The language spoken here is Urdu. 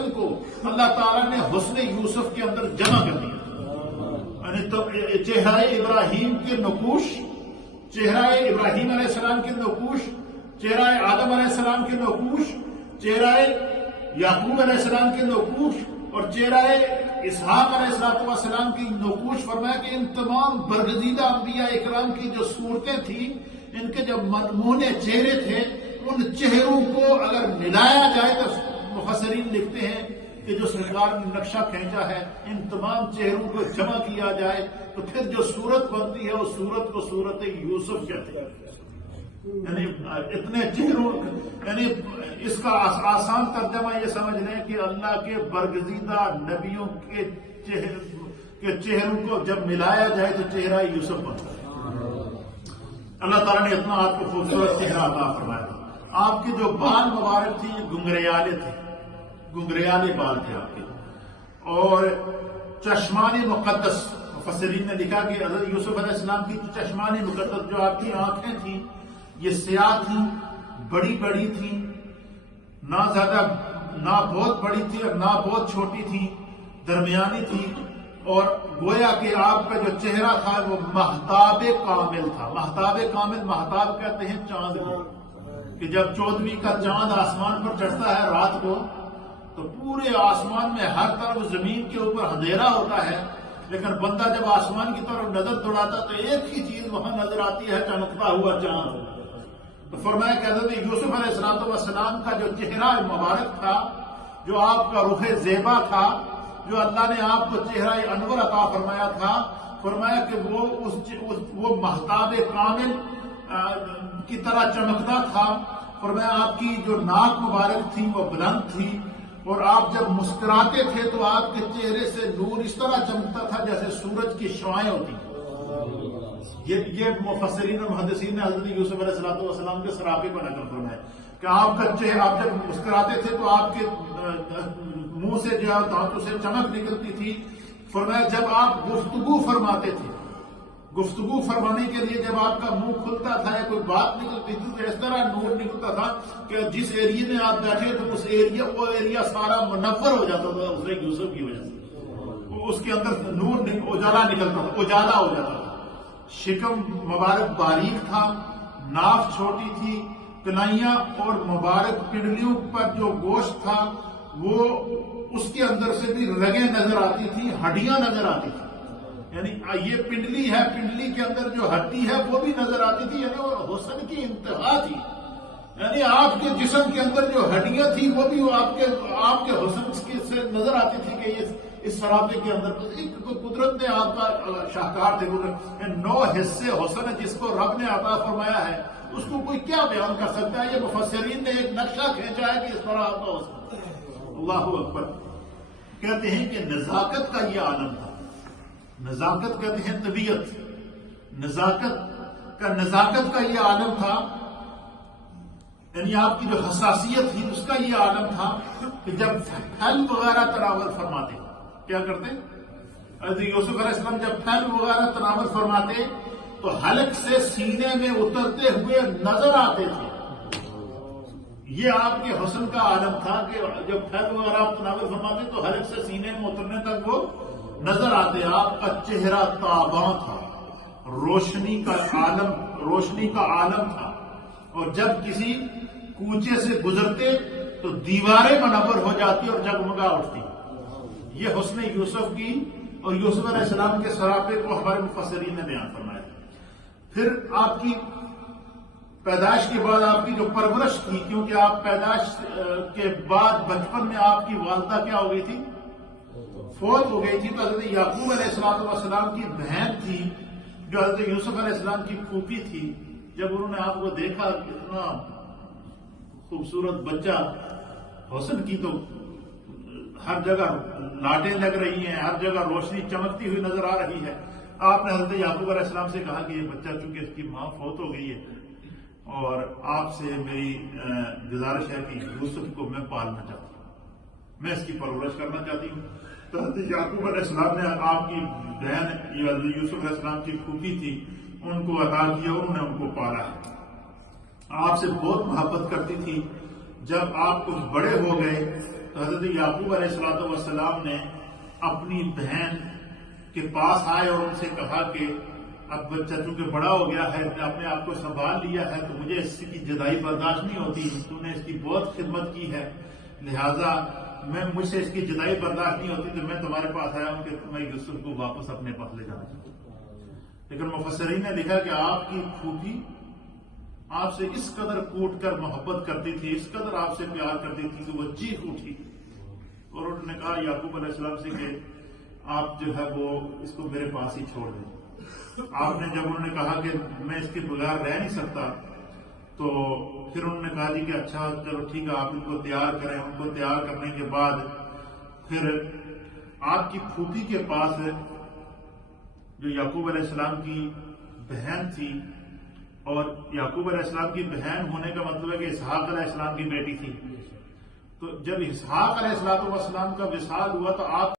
حسن کو اللہ تعالیٰ نے حسن یوسف کے اندر جمع کر دیا. یعنی تو چہرہ ابراہیم کے نقوش، چہرہ ابراہیم علیہ السلام کے نقوش، چہرہ آدم علیہ السلام کے نقوش، چہرہ یعقوب علیہ السلام کے نقوش اور چہرہ اسحاق علیہ السلام کی نقوش. فرمایا کہ ان تمام برگزیدہ انبیاء اکرام کی جو صورتیں تھیں، ان کے جو مضمون چہرے تھے، ان چہروں کو اگر ملایا جائے تو مفسرین لکھتے ہیں کہ جو سرکار نے نقشہ کھینچا ہے، ان تمام چہروں کو جمع کیا جائے تو پھر جو صورت بنتی ہے اس صورت کو صورت یوسف کہتے ہیں. یعنی اتنے چہروں، یعنی اس کا آسان ترجمہ یہ سمجھ لیں کہ اللہ کے برگزیدہ نبیوں کے چہروں کو جب ملایا جائے تو چہرہ یوسف بنتا ہے. اللہ تعالیٰ نے اتنا آپ کو خوبصورت چہرہ عطا فرمایا. آپ کے جو بال مبارک تھے یہ گنگریالے تھے، گنگریالے بال تھے آپ کے. اور چشمان مقدس، مفسرین نے لکھا کہ حضرت یوسف علیہ السلام کی چشمان مقدس جو آپ کی آنکھیں تھیں یہ سیاہ تھیں، بڑی بڑی تھیں، نہ زیادہ، نہ بہت بڑی تھی اور نہ بہت چھوٹی تھی، درمیانی تھی. اور گویا کہ آپ کا جو چہرہ تھا وہ مہتاب کامل تھا. مہتاب کامل، مہتاب کہتے ہیں چاند کو، کہ جب 14ویں کا چاند آسمان پر چڑھتا ہے رات کو تو پورے آسمان میں ہر طرف زمین کے اوپر اندھیرا ہوتا ہے، لیکن بندہ جب آسمان کی طرف نظر دوڑاتا تو ایک ہی چیز وہاں نظر آتی ہے، چمکتا ہوا چاند. تو فرمایا کہ حضرت یوسف علیہ السلام کا جو چہرہ مبارک تھا، جو آپ کا رخ زیبا تھا، جو اللہ نے آپ کو چہرہ انور عطا فرمایا تھا، فرمایا کہ وہ مہتاب کامل کی طرح چمکتا تھا. فرمایا آپ کی جو ناک مبارک تھی وہ بلند تھی، اور آپ جب مسکراتے تھے تو آپ کے چہرے سے نور اس طرح چمکتا تھا جیسے سورج کی شعائیں ہوتی. یہ مفسرین اور محدثین نے حضرت یوسف علیہ السلام کے سراپے کو نقل فرمایا کہ آپ کا چہرہ، آپ جب مسکراتے تھے تو آپ کے منہ سے جو دانتوں سے چمک نکلتی تھی. فرمایا جب آپ گفتگو فرماتے تھے، گفتگو فرمانے کے لیے جب آپ کا منہ کھلتا تھا یا کوئی بات نکلتی تھی تو اس طرح نور نکلتا تھا کہ جس ایریے میں آپ بیٹھے تو وہ ایریا سارا منور ہو جاتا تھا حضرت یوسف کی وجہ سے. اس کے اندر نور اجالا نکلتا تھا، اجالا ہو جاتا تھا. شکم مبارک باریک تھا، ناف چھوٹی تھی، کنائیاں اور مبارک پنڈلیوں پر جو گوشت تھا وہ اس کے اندر سے بھی رگیں نظر آتی تھی، ہڈیاں نظر آتی تھی. یعنی یہ پنڈلی ہے، پنڈلی کے اندر جو ہڈی ہے وہ بھی نظر آتی تھی. یعنی وہ حسن کی انتہا تھی. یعنی آپ کے جسم کے اندر جو ہڈیاں تھیں وہ بھی آپ کے حسن سے نظر آتی تھی کہ اس سراپے کے اندر قدرت نے آپ کا شاہکار تھے. 9 حصے حسن ہے جس کو رب نے عطا فرمایا ہے، اس کو کوئی کیا بیان کر سکتا ہے؟ یہ مفسرین نے ایک نقشہ کھینچا ہے کہ اس طرح آپ کا حسن. اللہ اکبر. کہتے ہیں کہ نزاکت کا یہ عالم تھا. نزاکت کہتے ہیں طبیعت، نزاکت کا یہ عالم تھا. یعنی آپ کی جو حساسیت تھی اس کا یہ عالم تھا کہ جب پھل وغیرہ تناول فرماتے، کیا کرتے حضرت یوسف علیہ السلام جب پھل وغیرہ تناول فرماتے تو حلق سے سینے میں اترتے ہوئے نظر آتے تھے. یہ آپ کے حسن کا عالم تھا کہ جب پھل وغیرہ آپ تناول فرماتے تو حلق سے سینے میں اترنے تک وہ نظر آتے. آپ کا چہرہ تاباں تھا، روشنی کا عالم تھا. اور جب کسی کوچے سے گزرتے تو دیواریں منور ہو جاتی اور جگمگا اٹھتی. یہ حسن یوسف کی اور یوسف علیہ السلام کے سراپے کو ہمارے مفسرین نے بیان فرمایا. پھر آپ کی پیدائش کے بعد آپ کی جو پرورش تھی، کیونکہ آپ پیدائش کے بعد بچپن میں آپ کی والدہ کیا ہو گئی تھی؟ فوت ہو گئی تھی. تو حضرت یعقوب علیہ السلام کی بہن تھی جو حضرت یوسف علیہ السلام کی پھوپھی تھی. جب انہوں نے آپ کو دیکھا کتنا خوبصورت بچہ، حسن کی تو ہر جگہ لاٹیں لگ رہی ہیں، ہر جگہ روشنی چمکتی ہوئی نظر آ رہی ہے. آپ نے حضرت یعقوب علیہ السلام سے کہا کہ یہ بچہ چونکہ اس کی ماں فوت ہو گئی ہے اور آپ سے میری گزارش ہے کہ یوسف کو میں پالنا چاہتا ہوں، میں اس کی پرورش کرنا چاہتی ہوں. تو حضرت یعقوب علیہ السلام نے آپ کی بہن یہ حضرت یوسف علیہ السلام کی پھوپھی تھی ان کو عطا کیا، انہوں نے ان کو پالا ہے. آپ سے بہت محبت کرتی تھی. جب آپ کچھ بڑے ہو گئے تو حضرت یعقوب علیہ السلام نے اپنی بہن کے پاس آئے اور ان سے کہا کہ اب بچہ چونکہ بڑا ہو گیا ہے، اپنے آپ کو سنبھال لیا ہے، تو مجھے اس کی جدائی برداشت نہیں ہوتی، تو نے اس کی بہت خدمت کی ہے، لہذا مجھ سے اس کی جدائی برداشت نہیں ہوتی، تو میں تمہارے پاس آیا ہوں کہ میں یوسف کو واپس اپنے پاس لے جانا چاہتا ہوں۔ لیکن مفسرین نے لکھا کہ آپ کی پھوپھی آپ سے اس قدر کوٹ کر محبت کرتی تھی، اس قدر آپ سے پیار کرتی تھی کہ وہ چیخ اٹھی اور انہوں نے کہا یعقوب علیہ السلام سے کہ آپ جو ہے وہ اس کو میرے پاس ہی چھوڑ دیں۔ آپ نے جب انہوں نے کہا کہ میں اس کے بغیر رہ نہیں سکتا، تو پھر انہوں نے کہا جی کہ اچھا چلو ٹھیک ہے، آپ ان کو تیار کریں۔ ان کو تیار کرنے کے بعد پھر آپ کی پھوپھی کے پاس جو یعقوب علیہ السلام کی بہن تھی، اور یعقوب علیہ السلام کی بہن ہونے کا مطلب ہے کہ اسحاق علیہ السلام کی بیٹی تھی، تو جب اسحاق علیہ السلام کا وصال ہوا تو آپ